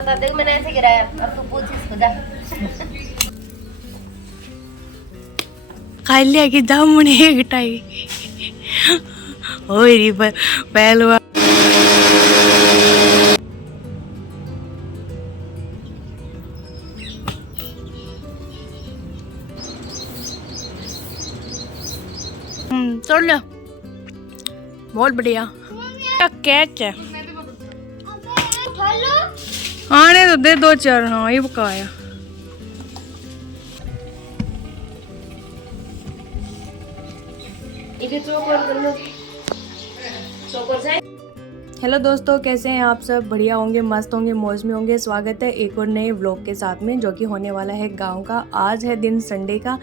देख मैंने ऐसे गिराया, अब तू पूछ इसको जा। खाली की जामुन एक टाई ओरी पहलवा तोड़ लो, बहुत बढ़िया। कैच है, आने तो दे दो चार। हाँ ये पकाया। हेलो दोस्तों, कैसे हैं आप सब? बढ़िया होंगे, मस्त होंगे, मौज में होंगे। स्वागत है एक और नए व्लॉग के साथ में, जो कि होने वाला है गांव का। आज है दिन संडे का,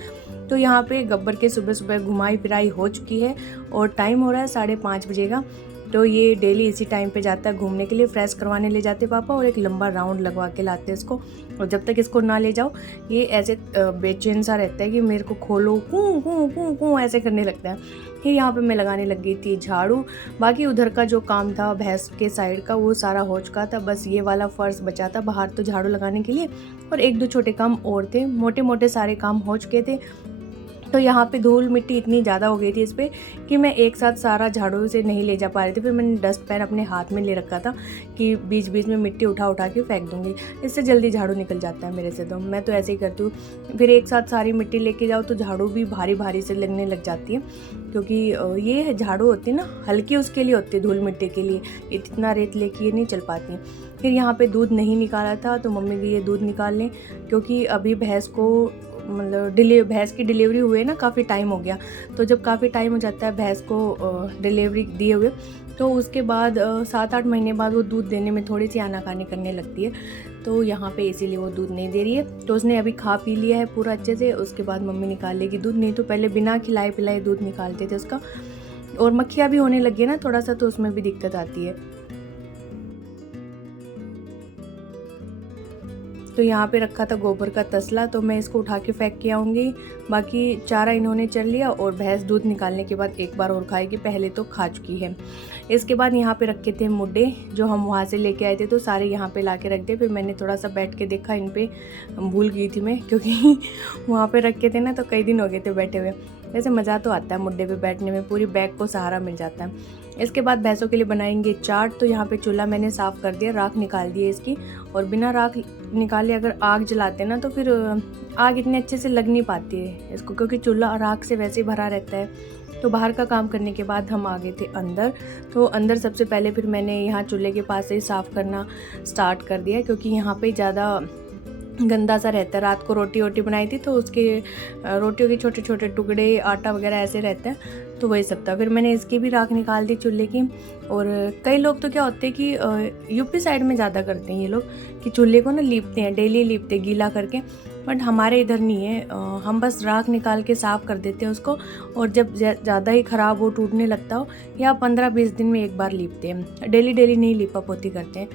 तो यहाँ पे गब्बर के सुबह सुबह घुमाई फिराई हो चुकी है और टाइम हो रहा है 5:30 बजे का। तो ये डेली इसी टाइम पे जाता है घूमने के लिए। फ्रेश करवाने ले जाते पापा और एक लंबा राउंड लगवा के लाते इसको। और जब तक इसको ना ले जाओ ये ऐसे बेचैन सा रहता है कि मेरे को खोलो, कूं कूं कूं कूं ऐसे करने लगता है। फिर यहाँ पे मैं लगाने लग गई थी झाड़ू। बाकी उधर का जो काम था भैंस के साइड का वो सारा हो चुका था, बस ये वाला फर्श बचा था बाहर तो झाड़ू लगाने के लिए। और एक दो छोटे काम और थे, मोटे मोटे सारे काम हो चुके थे। तो यहाँ पे धूल मिट्टी इतनी ज़्यादा हो गई थी इस पर कि मैं एक साथ सारा झाड़ू से नहीं ले जा पा रही थी। फिर मैंने डस्टपैन अपने हाथ में ले रखा था कि बीच बीच में मिट्टी उठा उठा के फेंक दूंगी, इससे जल्दी झाड़ू निकल जाता है मेरे से। तो मैं तो ऐसे ही करती हूँ। फिर एक साथ सारी मिट्टी लेके जाओ तो झाड़ू भी भारी भारी से लगने लग जाती है, क्योंकि ये झाड़ू होती है ना हल्की, उसके लिए होती है, धूल मिट्टी के लिए। इतना रेत लेके ये नहीं चल पाती। फिर यहाँ पे दूध नहीं निकाला था तो मम्मी गई ये दूध निकाल लें, क्योंकि अभी भैंस को मतलब भैंस की डिलीवरी हुए ना काफ़ी टाइम हो गया। तो जब काफ़ी टाइम हो जाता है भैंस को डिलीवरी दिए हुए, तो उसके बाद 7-8 महीने बाद वो दूध देने में थोड़ी सी आनाकानी करने लगती है। तो यहाँ पे इसीलिए वो दूध नहीं दे रही है। तो उसने अभी खा पी लिया है पूरा अच्छे से, उसके बाद मम्मी निकाल लेगी दूध। नहीं तो पहले बिना खिलाए पिलाए दूध निकालते थे उसका। और मक्खियाँ भी होने लगी है ना थोड़ा सा, तो उसमें भी दिक्कत आती है। तो यहाँ पे रखा था गोबर का तसला, तो मैं इसको उठा के फेंक के आऊँगी। बाकी चारा इन्होंने चल लिया और भैंस दूध निकालने के बाद एक बार और खाएगी, पहले तो खा चुकी है। इसके बाद यहाँ पे रखे थे मुड्डे जो हम वहाँ से लेके आए थे, तो सारे यहाँ पे ला के रख दिए। फिर मैंने थोड़ा सा बैठ के देखा, इन पे भूल गई थी मैं, क्योंकि वहाँ पे रखे थे ना तो कई दिन हो गए थे बैठे हुए। वैसे मज़ा तो आता है मुड्डे पे बैठने में, पूरी बैग को सहारा मिल जाता है। इसके बाद भैंसों के लिए बनाएंगे चाट। तो यहाँ पे चूल्हा मैंने साफ़ कर दिया, राख निकाल दी है इसकी। और बिना राख निकाले अगर आग जलाते ना तो फिर आग इतने अच्छे से लग नहीं पाती है इसको, क्योंकि चूल्हा राख से वैसे ही भरा रहता है। तो बाहर का काम करने के बाद हम आ गए थे अंदर। तो अंदर सबसे पहले फिर मैंने यहाँ चूल्हे के पास से ही साफ़ करना स्टार्ट कर दिया, क्योंकि यहाँ पे ज़्यादा गंदा सा रहता है। रात को रोटी वोटी बनाई थी तो उसके रोटियों के छोटे छोटे टुकड़े, आटा वगैरह ऐसे रहता है, तो वही सब था। फिर मैंने इसकी भी राख निकाल दी चूल्हे की। और कई लोग तो क्या होते हैं कि यूपी साइड में ज़्यादा करते हैं ये लोग कि चूल्हे को ना लीपते हैं, डेली लीपते हैं गीला करके। बट हमारे इधर नहीं है, हम बस राख निकाल के साफ़ कर देते हैं उसको। और जब ज़्यादा ही ख़राब हो, टूटने लगता हो, या 15-20 दिन में एक बार लीपते हैं। डेली डेली नहीं लीपा पोती करते हैं,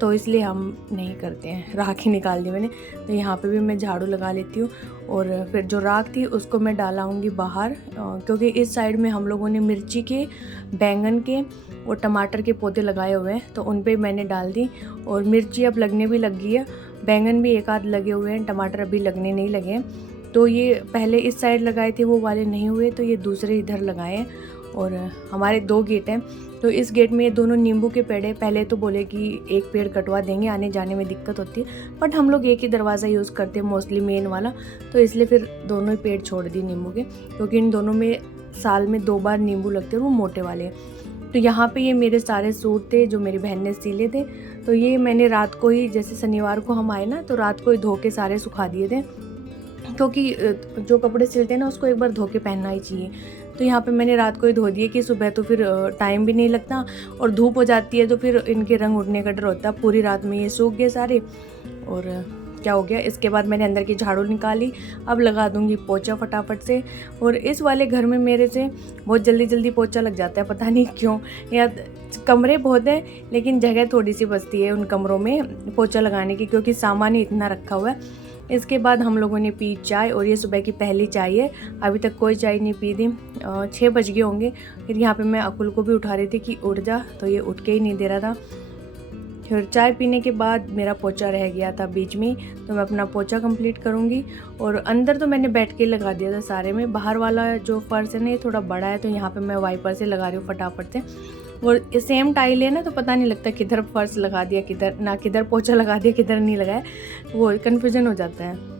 तो इसलिए हम नहीं करते हैं। राख ही निकाल दी मैंने। तो यहाँ पे भी मैं झाड़ू लगा लेती हूँ। और फिर जो राख थी उसको मैं डालाऊँगी बाहर, क्योंकि इस साइड में हम लोगों ने मिर्ची के, बैंगन के और टमाटर के पौधे लगाए हुए हैं, तो उन पे मैंने डाल दी। और मिर्ची अब लगने भी लग गई है, बैंगन भी एक आध लगे हुए हैं, टमाटर अभी लगने नहीं लगे हैं। तो ये पहले इस साइड लगाए थे, वो वाले नहीं हुए, तो ये दूसरे इधर लगाए हैं। और हमारे 2 गेट हैं, तो इस गेट में ये दोनों नींबू के पेड़ है। पहले तो बोले कि एक पेड़ कटवा देंगे, आने जाने में दिक्कत होती है, बट हम लोग एक ही दरवाज़ा यूज़ करते हैं मोस्टली, मेन वाला। तो इसलिए फिर दोनों ही पेड़ छोड़ दिए नींबू के, क्योंकि इन दोनों में साल में 2 बार नींबू लगते हैं, वो मोटे वाले। तो यहाँ पे ये मेरे सारे सूट थे जो मेरी बहन ने सिले थे। तो ये मैंने रात को ही, जैसे शनिवार को हम आए ना, तो रात को ही धो के सारे सुखा दिए थे, क्योंकि जो कपड़े सिलते हैं ना उसको एक बार धो के पहनना ही चाहिए। तो यहाँ पे मैंने रात को ही धो दिए कि सुबह तो फिर टाइम भी नहीं लगता और धूप हो जाती है, तो फिर इनके रंग उड़ने का डर होता है। पूरी रात में ये सूख गए सारे। और क्या हो गया, इसके बाद मैंने अंदर की झाड़ू निकाली। अब लगा दूंगी पोछा फटाफट से। और इस वाले घर में मेरे से बहुत जल्दी जल्दी पोछा लग जाता है, पता नहीं क्यों। या कमरे बहुत हैं लेकिन जगह थोड़ी सी बचती है उन कमरों में पोछा लगाने की, क्योंकि सामान ही इतना रखा हुआ है। इसके बाद हम लोगों ने पी चाय, और ये सुबह की पहली चाय है। अभी तक कोई चाय नहीं पी थी। 6 बज गए होंगे। फिर यहाँ पे मैं अकुल को भी उठा रही थी कि उठ जा, तो ये उठ के ही नहीं दे रहा था। फिर चाय पीने के बाद मेरा पोछा रह गया था बीच में, तो मैं अपना पोछा कंप्लीट करूँगी। और अंदर तो मैंने बैठ के लगा दिया था सारे में, बाहर वाला जो फर्श है ना ये थोड़ा बड़ा है, तो यहाँ पे मैं वाइपर से लगा रही हूँ फटाफट से। और सेम टाइल है ना, तो पता नहीं लगता किधर फर्श लगा दिया, किधर ना, किधर पोछा लगा दिया, किधर नहीं लगाया, वो कन्फ्यूजन हो जाता है।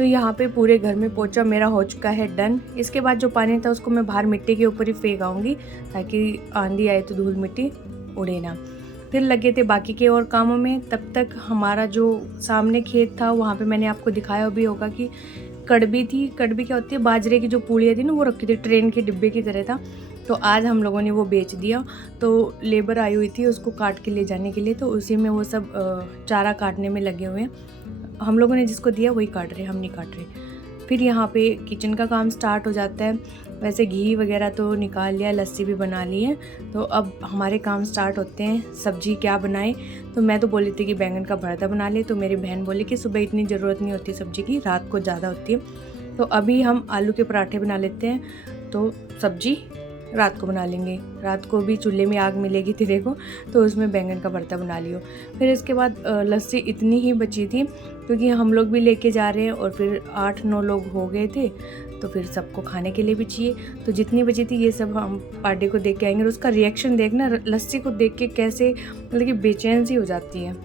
यहाँ पे पूरे घर में पोछा मेरा हो चुका है डन। इसके बाद जो पानी था उसको मैं बाहर मिट्टी के ऊपर ही फेंक आऊँगी, ताकि आंधी आए तो धूल मिट्टी उड़े ना। फिर लगे थे बाकी के और कामों में। तब तक हमारा जो सामने खेत था वहाँ पे मैंने आपको दिखाया भी होगा कि कड़बी थी। कड़बी क्या होती है, बाजरे की जो पूड़ियाँ थी ना वो रखी थी, ट्रेन के डिब्बे की तरह था। तो आज हम लोगों ने वो बेच दिया। तो लेबर आई हुई थी उसको काट के ले जाने के लिए, तो उसी में वो सब चारा काटने में लगे हुए हैं। हम लोगों ने जिसको दिया वही काट रहे, हम नहीं काट रहे। फिर यहाँ पे किचन का काम स्टार्ट हो जाता है। वैसे घी वगैरह तो निकाल लिया, लस्सी भी बना ली है, तो अब हमारे काम स्टार्ट होते हैं। सब्जी क्या बनाएं, तो मैं तो बोली थी कि बैंगन का भरता बना ले, तो मेरी बहन बोली कि सुबह इतनी ज़रूरत नहीं होती सब्जी की, रात को ज़्यादा होती है। तो अभी हम आलू के पराठे बना लेते हैं, तो सब्जी रात को बना लेंगे। रात को भी चूल्हे में आग मिलेगी तेरे को, तो उसमें बैंगन का भरता बना लियो। फिर इसके बाद लस्सी इतनी ही बची थी, क्योंकि हम लोग भी लेके जा रहे हैं और फिर 8-9 लोग हो गए थे, तो फिर सबको खाने के लिए भी चाहिए। तो जितनी बची थी ये सब हम पार्टी को देख के आएंगे। और उसका रिएक्शन देखना, लस्सी को देख के कैसे मतलब कि बेचैन सी हो जाती है।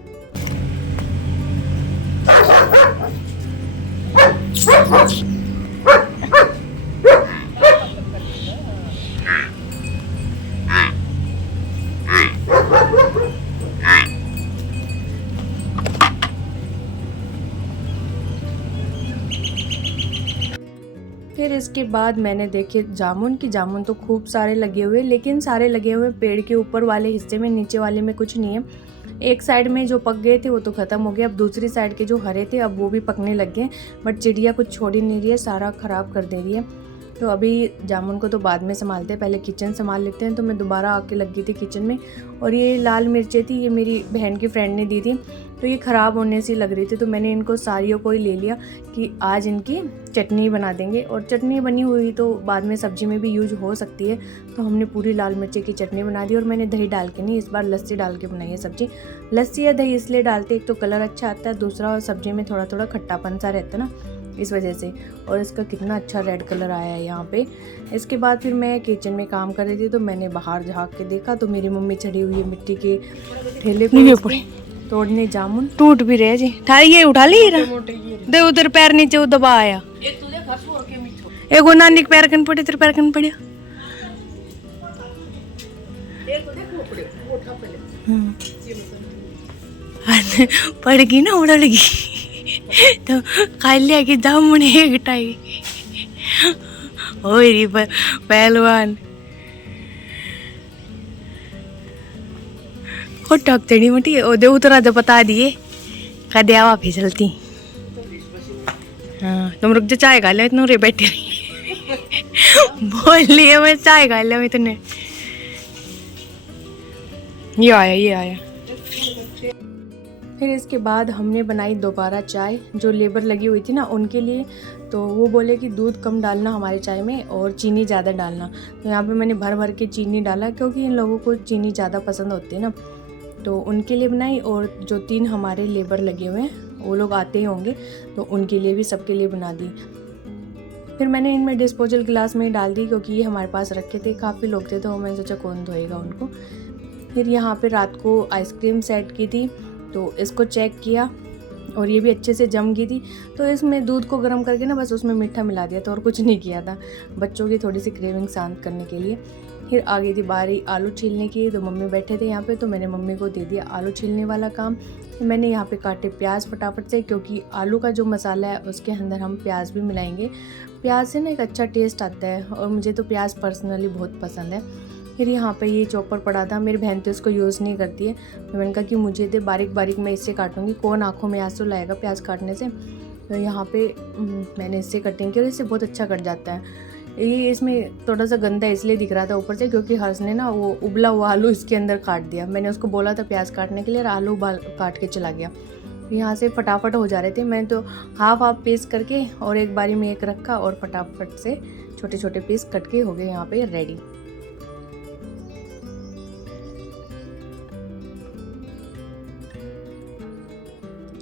फिर इसके बाद मैंने देखे जामुन तो खूब सारे लगे हुए, लेकिन सारे लगे हुए पेड़ के ऊपर वाले हिस्से में, नीचे वाले में कुछ नहीं है। एक साइड में जो पक गए थे वो तो ख़त्म हो गया, अब दूसरी साइड के जो हरे थे अब वो भी पकने लग गए। बट चिड़िया कुछ छोड़ ही नहीं रही है, सारा ख़राब कर दे रही है। तो अभी जामुन को तो बाद में संभालते हैं, पहले किचन संभाल लेते हैं। तो मैं दोबारा आके लग गई थी किचन में। और ये लाल मिर्चें थी, ये मेरी बहन की फ्रेंड ने दी थी, तो ये ख़राब होने सी लग रही थी, तो मैंने इनको सारियों को ही ले लिया कि आज इनकी चटनी बना देंगे। और चटनी बनी हुई तो बाद में सब्जी में भी यूज हो सकती है, तो हमने पूरी लाल मिर्ची की चटनी बना दी। और मैंने दही डाल के नहीं, इस बार लस्सी डाल के बनाई है सब्जी। लस्सी या दही इसलिए डालते, एक तो कलर अच्छा आता है, दूसरा सब्जी में थोड़ा थोड़ा खट्टापन सा रहता है ना, इस वजह से। और इसका कितना अच्छा रेड कलर आया है यहाँ पे। इसके बाद फिर मैं किचन में काम कर रही थी, तो मैंने बाहर झाँक के देखा, तो मेरी मम्मी चढ़ी हुई है मिट्टी के ठेले पे तोड़ने जामुन। टूट भी रहे जी, ये उठा ली दे, उधर पैर नीचे वो दबा आया। एक नानी के पैर कन पड़े, तेरे पैर कन पड़े। पड़ गई ना, उड़ लगी तो खा लिया कि जामुन एक टाई हो रही पहलवान को टक चढ़ी मोटी दे उतरा तो बता दिए कदे आवा फिसलती। हाँ तुम रुक जा, चाय खा लो, इतना रे बैठे बोल लिया मैं चाय खा लो इतने। ये आया। फिर इसके बाद हमने बनाई दोबारा चाय, जो लेबर लगी हुई थी ना उनके लिए। तो वो बोले कि दूध कम डालना हमारे चाय में और चीनी ज़्यादा डालना। तो यहाँ पे मैंने भर भर के चीनी डाला, क्योंकि इन लोगों को चीनी ज़्यादा पसंद होती है ना, तो उनके लिए बनाई। और जो 3 हमारे लेबर लगे हुए हैं वो लोग आते ही होंगे, तो उनके लिए भी, सबके लिए बना दी। फिर मैंने इनमें डिस्पोजल गिलास में ही डाल दी, क्योंकि ये हमारे पास रखे थे, काफ़ी लोग थे, तो मैंने सोचा कौन धोएगा उनको। फिर यहाँ पे रात को आइसक्रीम सेट की थी, तो इसको चेक किया और ये भी अच्छे से जम गई थी। तो इसमें दूध को गर्म करके ना बस उसमें मीठा मिला दिया था, और कुछ नहीं किया था, बच्चों की थोड़ी सी क्रेविंग शांत करने के लिए। फिर आ गई थी बारी आलू छीलने की, तो मम्मी बैठे थे यहाँ पे, तो मैंने मम्मी को दे दिया आलू छीलने वाला काम। मैंने यहाँ पे काटे प्याज फटाफट से, क्योंकि आलू का जो मसाला है उसके अंदर हम प्याज भी मिलाएंगे। प्याज से ना एक अच्छा टेस्ट आता है, और मुझे तो प्याज पर्सनली बहुत पसंद है। फिर यहाँ पे ये चॉपर पड़ा था, मेरी बहन तो इसको यूज़ नहीं करती है, तो मैंने कहा कि मुझे दे, बारीक बारीक मैं इससे काटूंगी, कौन आँखों में आंसू लाएगा प्याज काटने से। तो यहाँ पे मैंने इससे कटिंग की और इससे बहुत अच्छा कट जाता है। ये इसमें थोड़ा सा गंदा इसलिए दिख रहा था ऊपर से क्योंकि हर्ष ने ना वो उबला हुआ आलू इसके अंदर काट दिया। मैंने उसको बोला था प्याज काटने के लिए और आलू काट के चला गया। यहाँ से फटाफट हो जा रहे थे। मैंने तो हाफ पीस करके और एक बारी में एक रखा और फटाफट से छोटे छोटे पीस कट के हो गए यहाँ पे रेडी।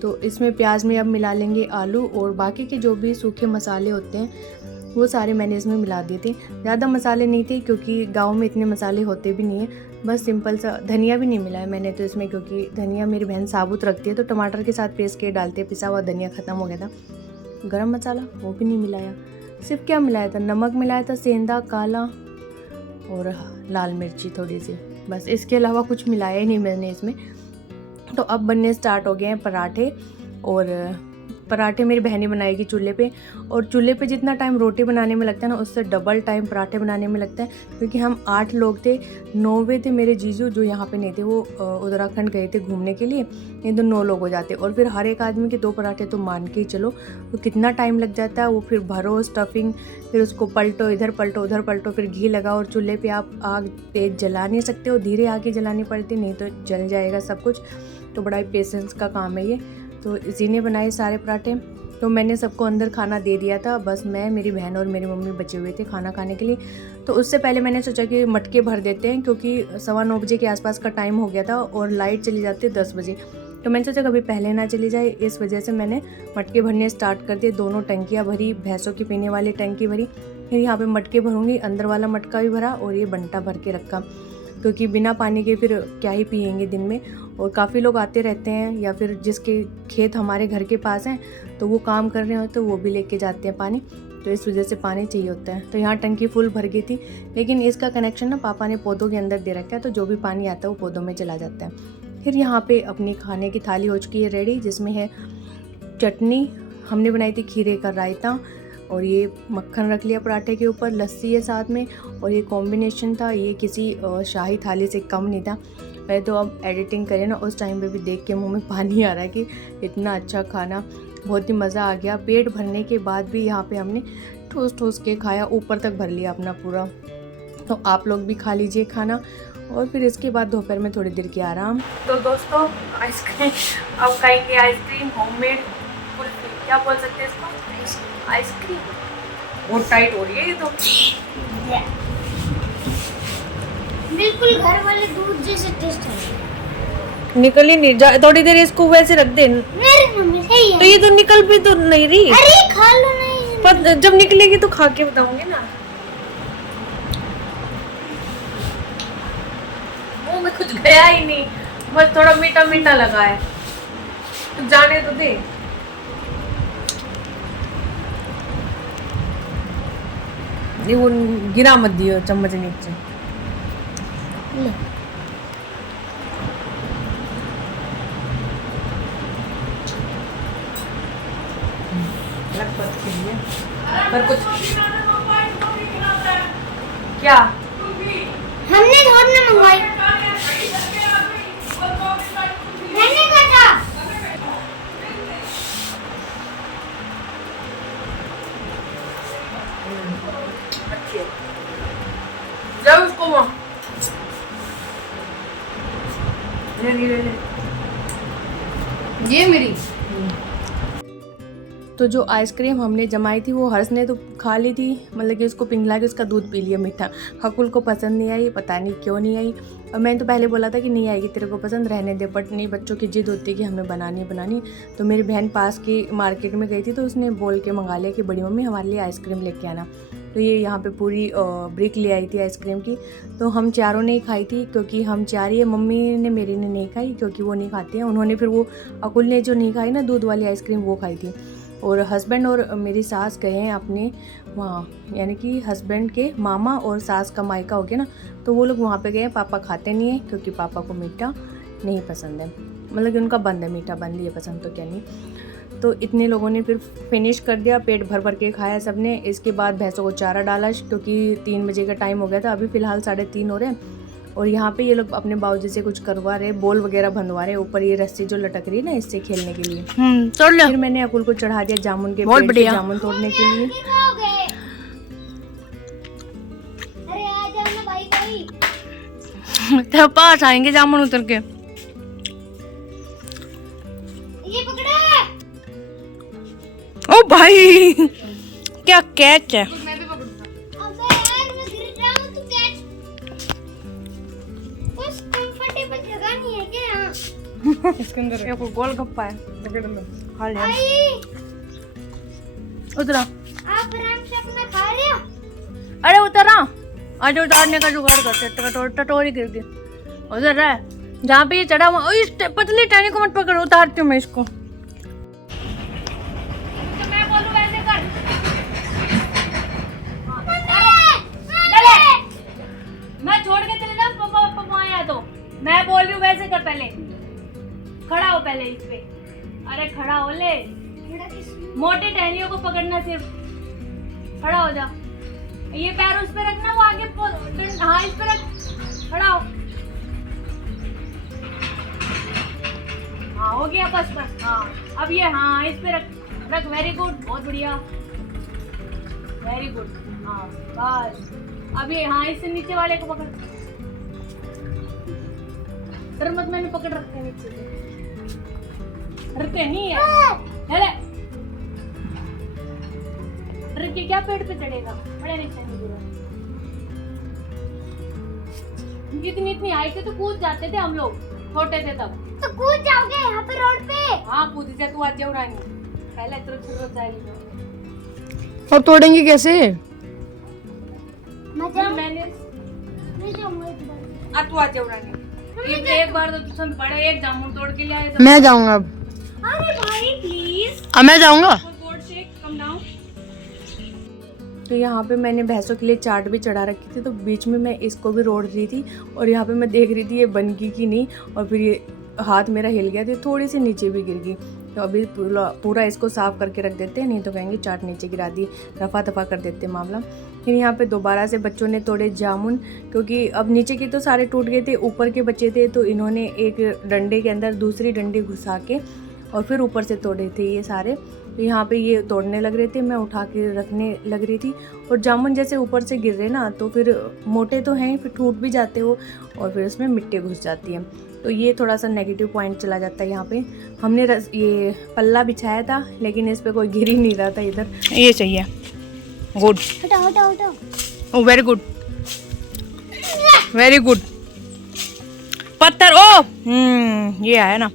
तो इसमें प्याज में अब मिला लेंगे आलू और बाकी के जो भी सूखे मसाले होते हैं वो सारे मैंने इसमें मिला दिए थे। ज़्यादा मसाले नहीं थे क्योंकि गांव में इतने मसाले होते भी नहीं हैं। बस सिंपल सा धनिया भी नहीं मिलाया मैंने तो इसमें, क्योंकि धनिया मेरी बहन साबुत रखती है तो टमाटर के साथ पीस के डालते, पिसा हुआ धनिया ख़त्म हो गया था। गरम मसाला वो भी नहीं मिलाया। सिर्फ क्या मिलाया था, नमक मिलाया था, सेंधा काला और लाल मिर्ची थोड़ी सी, बस इसके अलावा कुछ मिलाया ही नहीं मैंने इसमें। तो अब बनने स्टार्ट हो गए हैं पराठे। और पराठे मेरी बहनें बनाएगी चूल्हे पे, और चूल्हे पे जितना टाइम रोटी बनाने में लगता है ना उससे डबल टाइम पराठे बनाने में लगता है। क्योंकि हम 8 लोग थे, 9वें थे मेरे जीजू जो यहाँ पे नहीं थे, वो उत्तराखंड गए थे घूमने के लिए, नहीं तो 9 लोग हो जाते। और फिर हर एक आदमी के 2 पराठे तो मान के ही चलो, तो कितना टाइम लग जाता है। वो फिर भरो स्टफिंग, फिर उसको पलटो, इधर पलटो उधर पलटो, फिर घी लगाओ। और चूल्हे पे आप आग तेज जला नहीं सकते हो, धीरे आग ही जलानी पड़ती, नहीं तो जल जाएगा सब कुछ। तो बड़ा ही पेशेंस का काम है ये। तो इसी ने बनाए सारे पराठे। तो मैंने सबको अंदर खाना दे दिया था, बस मैं, मेरी बहन और मेरी मम्मी बचे हुए थे खाना खाने के लिए। तो उससे पहले मैंने सोचा कि मटके भर देते हैं, क्योंकि 9:15 बजे के आसपास का टाइम हो गया था और लाइट चली जाती है 10 बजे। तो मैंने सोचा कभी पहले ना चली जाए, इस वजह से मैंने मटके भरने स्टार्ट कर दिए। दोनों टंकियाँ भरी, भैंसों की पीने वाली टंकी भरी, फिर यहाँ पे मटके भरूँगी, अंदर वाला मटका भी भरा और ये बंटा भर के रखा, क्योंकि बिना पानी के फिर क्या ही पियेंगे दिन में। और काफ़ी लोग आते रहते हैं, या फिर जिसके खेत हमारे घर के पास हैं तो वो काम कर रहे होते हैं, वो भी लेके जाते हैं पानी, तो इस वजह से पानी चाहिए होता है। तो यहाँ टंकी फुल भर गई थी, लेकिन इसका कनेक्शन ना पापा ने पौधों के अंदर दे रखा है, तो जो भी पानी आता है वो पौधों में चला जाता है। फिर यहाँ पे अपनी खाने की थाली हो चुकी है रेडी, जिसमें है चटनी, हमने बनाई थी खीरे का रायता, और ये मक्खन रख लिया पराठे के ऊपर, लस्सी है साथ में, और ये कॉम्बिनेशन था। ये किसी शाही थाली से कम नहीं था। मैं तो अब एडिटिंग करें ना, उस टाइम पे भी देख के मुंह में पानी आ रहा है कि इतना अच्छा खाना, बहुत ही मज़ा आ गया। पेट भरने के बाद भी यहाँ पे हमने ठूस ठूस के खाया, ऊपर तक भर लिया अपना पूरा। तो आप लोग भी खा लीजिए खाना, और फिर इसके बाद दोपहर में थोड़ी देर की आराम। तो दोस्तों आइसक्रीम, अब खाएंगे आइसक्रीम, होममेड कुल्फी, क्या बोल सकते हैं इसको, आइसक्रीम। बहुत टाइट हो रही है ये तो, बिल्कुल घर वाले दूध जैसे टेस्ट है। निकल ही नहीं जा, थोड़ी देर इसको वैसे रख दे। मेरी मम्मी सही है। तो ये तो निकल भी तो नहीं रही। अरे खा लो नहीं, पर जब निकलेगी तो खा के बताऊंगी ना। वो में कुछ गया ही नहीं, बस थोड़ा मीठा मीठा लगा है, तो जाने तो दे। ये वो गिरा मत दियो चम्मच नीचे। पर कुछ क्या हमने थोड़ा ना मंगवाई, मैंने कहा था। जाओ उसको वहाँ ये मेरी। तो जो आइसक्रीम हमने जमाई थी वो हर्ष ने तो खा ली थी, मतलब कि उसको पिघला के उसका दूध पी लिया मीठा। हकुल को पसंद नहीं आई, पता नहीं क्यों नहीं आई। और मैंने तो पहले बोला था कि नहीं आएगी, तेरे को पसंद, रहने दे, बट नहीं, बच्चों की जिद होती है कि हमें बनानी। तो मेरी बहन पास की मार्केट में गई थी, तो उसने बोल के मंगा लिया कि बड़ी मम्मी हमारे लिए आइसक्रीम लेके आना। तो ये यहाँ पे पूरी ब्रिक ले आई थी आइसक्रीम की। तो हम चारों ने ही खाई थी, क्योंकि हम 4 ही है, मम्मी ने मेरी ने नहीं खाई क्योंकि वो नहीं खाती हैं। उन्होंने फिर वो अकुल ने जो नहीं खाई ना दूध वाली आइसक्रीम, वो खाई थी। और हस्बैंड और मेरी सास गए हैं अपने वहाँ, यानी कि हस्बैंड के मामा और सास का मायका हो गया ना, तो वो लोग वहाँ पे गए हैं। पापा खाते नहीं हैं क्योंकि पापा को मीठा नहीं पसंद है, मतलब कि उनका बंद है, मीठा बंद ही है, पसंद तो क्या नहीं। तो इतने लोगों ने फिर फिनिश कर दिया, पेट भर भर के खाया सबने। इसके बाद भैंसों को चारा डाला, क्योंकि 3 बजे का टाइम हो गया था, अभी फ़िलहाल 3:30 हो रहे हैं। और यहाँ पे ये लोग अपने बाबूजी से कुछ करवा रहे, बॉल वगैरह बंधवा रहे, ऊपर ये रस्सी जो लटक रही है ना, इससे खेलने के लिए। तोड़ लो। फिर मैंने अकुल को चढ़ा दिया जामुन के बहुत पेड़ से बढ़िया। जामुन तोड़ने के लिए। तेरे पास आएंगे जामुन उतर के। ये पकड़ा। ओ भाई क्या कैच है। मैं भी पकड़ूंगा। अबे यार मैं गिर रहा हूँ, तू कैच। कुछ कंफर्टेबल जगह नहीं है क्या यहाँ? इसके अंदर एक गोलगप्पा है, खा ले। आई, उतरा। आप आराम से अपना खा रहे हो? अरे उतरा, आज उतारने का जुगाड़ करते। टटोरी गिर गई। उधर रहा जहाँ पे ये चढ़ा हुआ। इस पतली टहनी को मत पकड़, उतारती हूँ मैं इसको। तो मैं बोलूं वैसे कर। मैं छोड़ के चले जाऊँ, पापा आया तो मैं बोल रही हूँ वैसे कर। पहले खड़ा हो, पहले इस पे। अरे खड़ा हो ले, मोटे टहनियों को पकड़ना सिर्फ। खड़ा हो जा, ये पैर उस पे रखना, वो आगे हाँ इस पे रख। खड़ा हो। हाँ हो गया, बस बस। हाँ अब ये हाँ इस पे रख। वेरी गुड, बहुत बढ़िया, वेरी गुड। हाँ बस अब ये हाँ इससे नीचे वाले को पकड़। मत, मैंने पकड़ रखा है नीचे से। रखते नहीं है। चले रखिए, क्या पेड़ पे चढ़ेगा? बड़े नीचे नहीं गिरा। इतनी हाई से तो कूद जाते थे हम लोग, छोटे थे तब। तो कूद जाओगे यहाँ पे रोड पे? हाँ कूद जा, तू आज उड़ाएंगे पहले जरूरत जाएगी। और तोड़ेंगे कैसे? मैं जाऊँ? मैंने मैं जाऊँगा एक बार। तू आज उड़ाएंगे। एक बार तो पसंद पड़े, एक जामुन तोड़ के ले आए। मैं जाऊंगा अब। अरे भाई प्लीज। अब मैं जाऊंगा। तो यहाँ पे मैंने भैंसों के लिए चाट भी चढ़ा रखी थी, तो बीच में मैं इसको भी रोड़ रही थी और यहाँ पे मैं देख रही थी ये बन गई कि नहीं। और फिर ये हाथ मेरा हिल गया तो थोड़ी सी नीचे भी गिर गई। तो अभी पूरा इसको साफ करके रख देते हैं, नहीं तो कहेंगे चाट नीचे गिरा दी, रफा दफा कर देते हैं मामला। फिर यहाँ पे दोबारा से बच्चों ने तोड़े जामुन, क्योंकि अब नीचे के तो सारे टूट गए थे, ऊपर के बचे थे। तो इन्होंने एक डंडे के अंदर दूसरी डंडी घुसा के और फिर ऊपर से तोड़े थे ये सारे। तो यहाँ पे ये तोड़ने लग रहे थे, मैं उठा के रखने लग रही थी। और जामुन जैसे ऊपर से गिर रहे ना, तो फिर मोटे तो हैं, फिर टूट भी जाते हो और फिर उसमें मिट्टी घुस जाती है। तो ये थोड़ा सा नेगेटिव पॉइंट चला जाता है। यहाँ पे हमने ये पल्ला बिछाया था, लेकिन इस पे कोई गिर ही नहीं रहा था इधर। ये चाहिए, गुड। हटाओ हटाओ हटाओ। ओ वेरी गुड, वेरी गुड। पत्थर, ओ ये आया ना।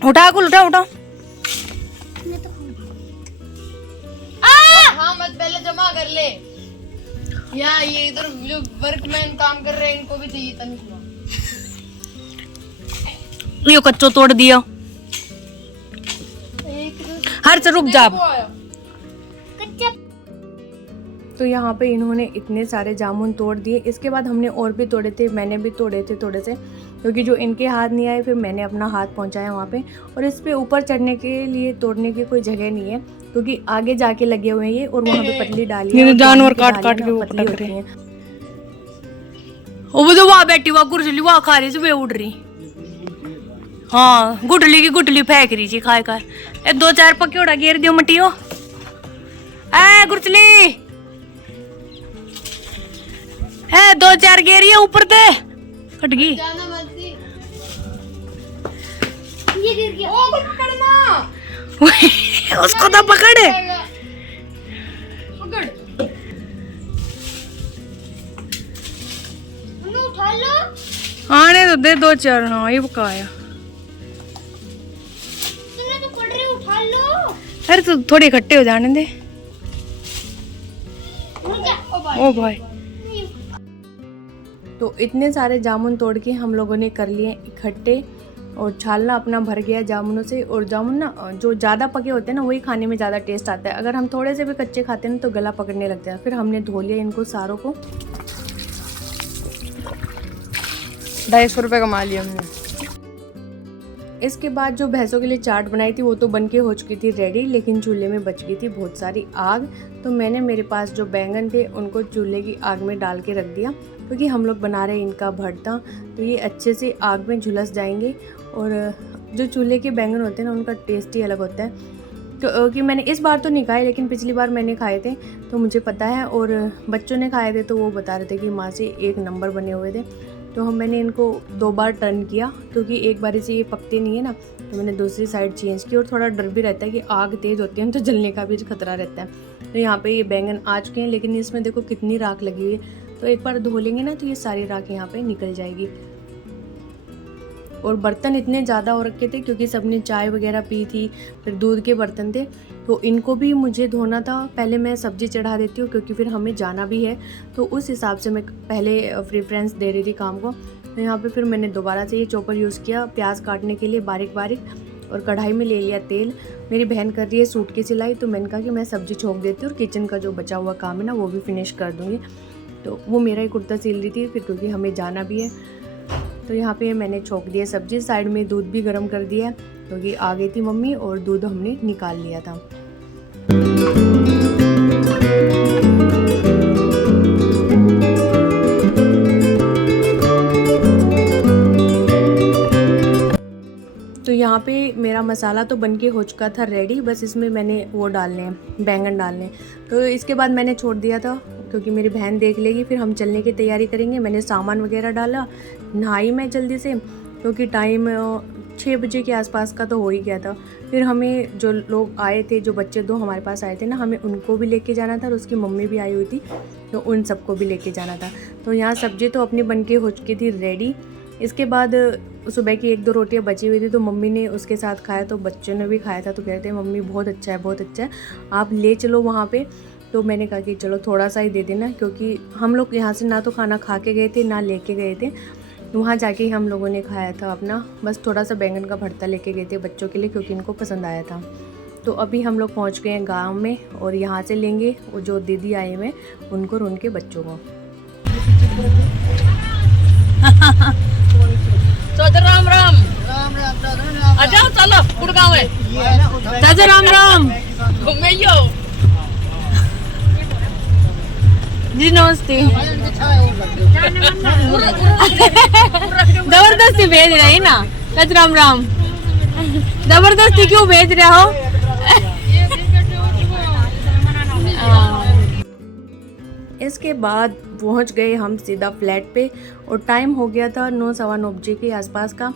उठा कुल, उठा उठा। मैं तो हाँ मत पहले जमा कर ले। यहाँ ये इधर जो वर्कमैन काम कर रहे हैं इनको भी चाहिए तनख्वाह। ये कच्चो तोड़ दिया। हर से रुक जा। कच्चा। तो यहाँ पे इन्होंने इतने सारे जामुन तोड़ दिए। इसके बाद हमने और भी तोड़े थे, मैंने भी तोड़े थे थोड़े से, क्योंकि जो इनके हाथ नहीं आए फिर मैंने अपना हाथ पहुँचाया वहाँ पे। और इस पे ऊपर चढ़ने के लिए तोड़ने की कोई जगह नहीं है, क्योंकि आगे जाके लगे हुए हैं ये, और वहाँ पे पतली डाली है। जानवर काट काट के पतली होती हैं। वो तो वहाँ बैठी हुआ कुर्सी वहाँ खा रही सुबह उड़ रही। हाँ गुटली की गुटली फेंक रही थी खाए कर। ए 2-4 पकौड़ा घेर दियो मटियो। ए गुटली है 2-4 घेरिए ऊपर दे, कट गई। जाना मत सी। ये गिर गया। ओ पकड़ना। उसको तो पकड़। पकड़। हमें उठा लो। आने तो दे 2-4। हाँ ये पका आया। तुमने तो पड़ रही, उठा लो। अरे तो थोड़े इकट्ठे हो जाने दे। ओ भाई, तो इतने सारे जामुन तोड़ के हम लोगों ने कर लिए इकट्ठे, और छालना अपना भर गया जामुनों से। और जामुन ना जो ज़्यादा पके होते हैं ना, वही खाने में ज़्यादा टेस्ट आता है। अगर हम थोड़े से भी कच्चे खाते हैं ना, तो गला पकड़ने लगता है। फिर हमने धो लिया इनको सारों को। 250 रुपये कमा लिया हमने। इसके बाद जो भैंसों के लिए चाट बनाई थी वो तो बन के हो चुकी थी रेडी, लेकिन चूल्हे में बच गई थी बहुत सारी आग। तो मैंने मेरे पास जो बैंगन थे उनको चूल्हे की आग में डाल के रख दिया, क्योंकि हम लोग बना रहे हैं इनका भरता, तो ये अच्छे से आग में झुलस जाएंगे। और जो चूल्हे के बैंगन होते हैं ना, उनका टेस्ट ही अलग होता है। क्योंकि मैंने इस बार तो नहीं खाए, लेकिन पिछली बार मैंने खाए थे तो मुझे पता है, और बच्चों ने खाए थे तो वो बता रहे थे कि माँ से एक नंबर बने हुए थे। तो मैंने इनको 2 बार टर्न किया, क्योंकि एक बारी से ये पकते नहीं है ना, तो मैंने दूसरी साइड चेंज की। और थोड़ा डर भी रहता है कि आग तेज़ होती है तो जलने का भी खतरा रहता है। तो यहाँ पे ये बैंगन आ चुके हैं, लेकिन इसमें देखो कितनी राख लगी हुई है। तो एक बार धो लेंगे ना तो ये सारी राख यहाँ पे निकल जाएगी। और बर्तन इतने ज़्यादा हो रखे थे क्योंकि सबने चाय वगैरह पी थी, फिर दूध के बर्तन थे, तो इनको भी मुझे धोना था। पहले मैं सब्ज़ी चढ़ा देती हूँ क्योंकि फिर हमें जाना भी है, तो उस हिसाब से मैं पहले प्रेफरेंस दे रही थी काम को। तो यहाँ पे फिर मैंने दोबारा से ये चॉपर यूज़ किया प्याज काटने के लिए बारीक बारीक, और कढ़ाई में ले लिया तेल। मेरी बहन कर रही है सूट की सिलाई, तो मैंने कहा कि मैं सब्ज़ी छोंक देती हूँ और किचन का जो बचा हुआ काम है ना वो भी फिनिश कर दूँगी। तो वो मेरा ही कुर्ता सिल रही थी फिर, क्योंकि हमें जाना भी है। तो यहाँ पे मैंने छोंक दिया सब्ज़ी, साइड में दूध भी गर्म कर दिया क्योंकि आ गई थी मम्मी और दूध हमने निकाल लिया था। तो यहाँ पे मेरा मसाला तो बनके हो चुका था रेडी, बस इसमें मैंने वो डालने हैं, बैंगन डालने। तो इसके बाद मैंने छोड़ दिया था क्योंकि मेरी बहन देख लेगी, फिर हम चलने की तैयारी करेंगे। मैंने सामान वगैरह डाला, नहाई मैं जल्दी से क्योंकि टाइम 6 बजे के आसपास का तो हो ही गया था। फिर हमें जो लोग आए थे, जो बच्चे 2 हमारे पास आए थे ना, हमें उनको भी लेके जाना था और उसकी मम्मी भी आई हुई थी, तो उन सबको भी लेके जाना था। तो यहाँ सब्ज़ी तो अपनी बन के हो चुकी थी रेडी। इसके बाद सुबह की 1-2 रोटियां बची हुई थी, तो मम्मी ने उसके साथ खाया, तो बच्चों ने भी खाया था। तो कहते हैं मम्मी बहुत अच्छा है, बहुत अच्छा है, आप ले चलो वहाँ पे। तो मैंने कहा कि चलो थोड़ा सा ही दे देना, क्योंकि हम लोग यहाँ से ना तो खाना खा के गए थे ना लेके गए थे, वहाँ जाके ही हम लोगों ने खाया था अपना। बस थोड़ा सा बैंगन का भरता लेके गए थे बच्चों के लिए क्योंकि इनको पसंद आया था। तो अभी हम लोग पहुँच गए हैं गाँव में, और यहाँ से लेंगे वो जो दीदी आए हुए उनको और उनके बच्चों को। राम राम अच्छा चलो गुड़गांव है चाचा, राम राम घूमेयो जी, नमस्ते। जबरदस्ती भेज रहे ना चाचा, राम राम, जबरदस्ती क्यों भेज रहे हो? इसके बाद पहुंच गए हम सीधा फ्लैट पे, और टाइम हो गया था 9 सवा 9 बजे के आसपास का।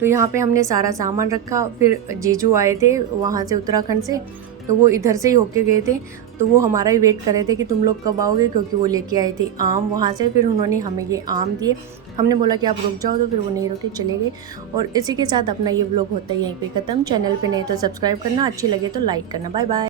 तो यहाँ पे हमने सारा सामान रखा। फिर जीजू आए थे वहाँ से उत्तराखंड से, तो वो इधर से ही होके गए थे, तो वो हमारा ही वेट कर रहे थे कि तुम लोग कब आओगे, क्योंकि वो लेके आए थे आम वहाँ से। फिर उन्होंने हमें ये आम दिए, हमने बोला कि आप रुक जाओ, तो फिर वो नहीं रुके, चले गए। और इसी के साथ अपना ये व्लॉग होता है यहीं पे ख़त्म। चैनल पे नहीं तो सब्सक्राइब करना, अच्छी लगे तो लाइक करना। Bye bye.